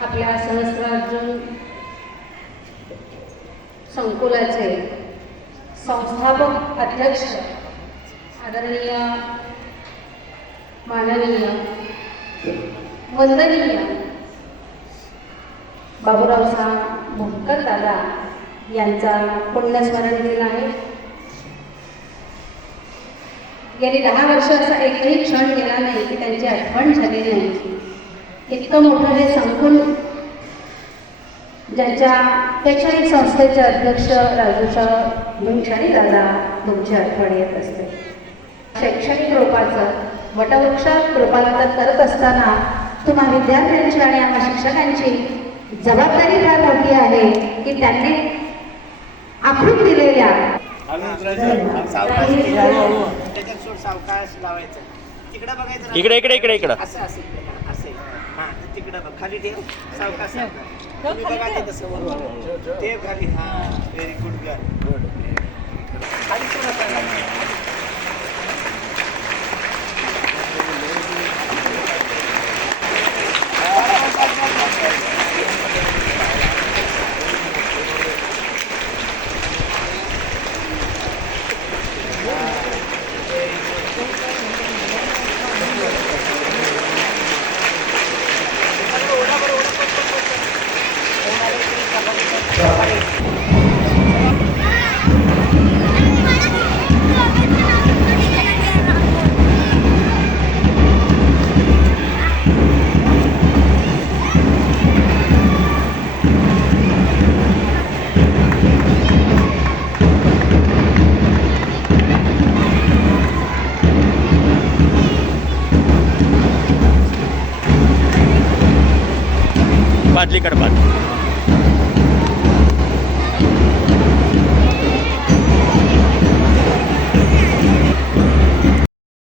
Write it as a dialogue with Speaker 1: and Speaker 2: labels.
Speaker 1: आपल्या सहस्रार्जुन संकुलाचे संस्थापक अध्यक्ष आदरणीय माननीय वंदनीय बाबूरावसाहेब भोंकर दादा यांचा पुण्यस्मरण दिन आहे. गेली दहा वर्ष असा एकही क्षण गेला नाही की त्यांची आठवण झाली नाही. इतकं मोठं हे संकुल ज्यांच्या शैक्षणिक संस्थेचे अध्यक्ष राजूच्या भीमशाणी दादा तुमची आठवण येत असते. शैक्षणिक रूपाचं वटवृक्ष रूपांतर करत असताना तुम्हा विद्यार्थ्यांची आणि आम्हा शिक्षकांची जबाबदारी फार मोठी आहे की त्यांनी आखून दिलेल्या.
Speaker 2: इकडे इकडे इकडे इकडं.
Speaker 3: असं असं असं. हा तिकडं बघ खाली ठेव. सावकाश सावकाश. तुम्ही बघा ते वर. ठेव खाली हा व्हेरी गुड गर्ल खाली
Speaker 2: बादली कडपात